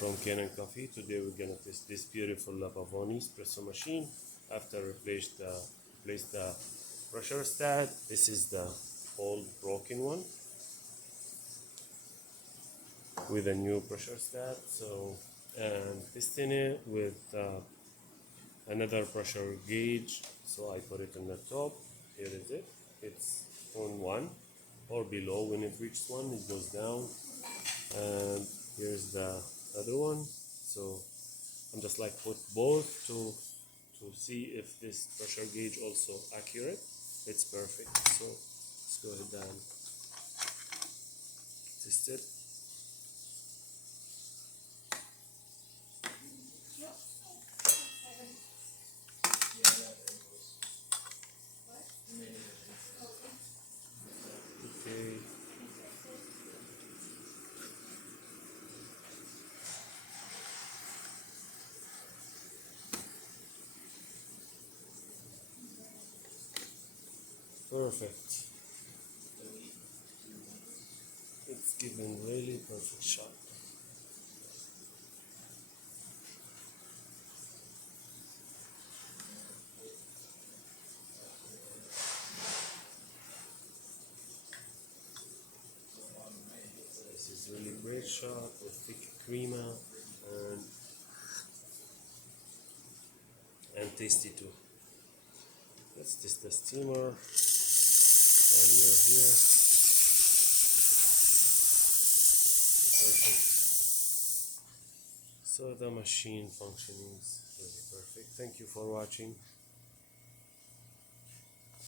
from Kanen Coffee. Today we're gonna test this beautiful Pavoni espresso machine. After replace the pressure stat. This is the old broken one with a new pressure stat. So and testing it with another pressure gauge. So I put it on the top. Here is it. It's on 1 or below. When it reaches 1, it goes down. And here's the other one. So I'm just like put both to see if this pressure gauge also accurate. It's perfect. So let's go ahead and test it. Okay. Perfect. It's given really perfect shot. This is really great shot with thick crema and tasty too. Let's test the steamer while you're here. Perfect. So the machine functioning is really perfect. Thank you for watching.